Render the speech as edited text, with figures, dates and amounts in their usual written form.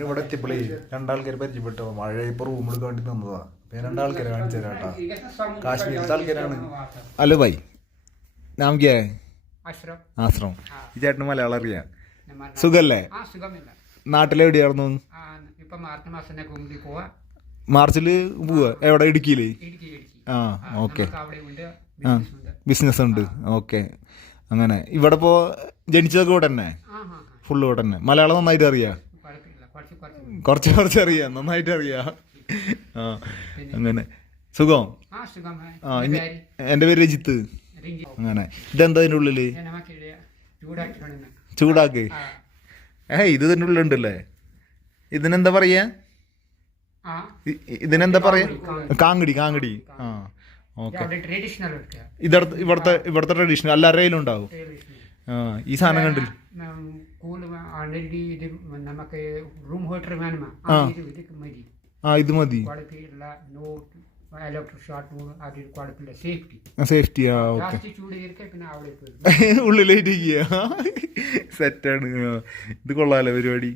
ഇവിടെ എത്തിയപ്പോഴേ രണ്ടാൾക്കാർ പരിചയപ്പെട്ടോ മഴ ഇപ്പൊ റൂമിൽ വേണ്ടി നിന്നതാ. ഞാൻ രണ്ടാൾക്കാരെ കാണിച്ചു തരാം കേട്ടാ. കാശ്മീരിലത്തെ ആൾക്കാരാണ്. ഹലോ ഭായി, നാം ക്യാ ഹൈ? ആശ്രം. ഈ ചേട്ടന് മലയാളം അറിയാം? സുഖല്ലേ? നാട്ടിലെവിടെയായിരുന്നു? മാർച്ചില് പോവാ? എവിടെ? ഇടുക്കിയില്? ആ ഓക്കെ. ആ ബിസിനസ് ഉണ്ട്. ഓക്കെ. അങ്ങനെ ഇവിടെ ഇപ്പോ ജനിച്ചതൊക്കെ ഇവിടെ തന്നെ? ഫുള്ള് ഇവിടെ തന്നെ. മലയാളം നന്നായിട്ട് അറിയാം? കുറച്ച് അറിയാം, നന്നായിട്ട് അറിയാം. ആ അങ്ങനെ. സുഖം? ആ എന്റെ പേര് രജിത്ത്. അങ്ങനെ. ഇതെന്താ ഇതിൻ്റെ ഉള്ളില്? ചൂടാക്ക്. ഇത് ഇതിൻ്റെ ഉള്ളിലുണ്ടല്ലേ? ഇതിനെന്താ പറയാ? ഇതിനെന്താ പറയാ? കാങ്ങടി. ആ ഓക്കെ. ഇവിടുത്തെ ട്രഡീഷണൽ എല്ലാവരുടെ കയ്യിലും ഉണ്ടാവും. ആ ഈ സാധനം കണ്ടില്ല? ആ ഇത് മതി. സേഫ്റ്റി. ആ ഓക്കെ. ഉള്ളിലേക്ക് സെറ്റാണ്. ഇത് കൊള്ളാലോ പരിപാടി.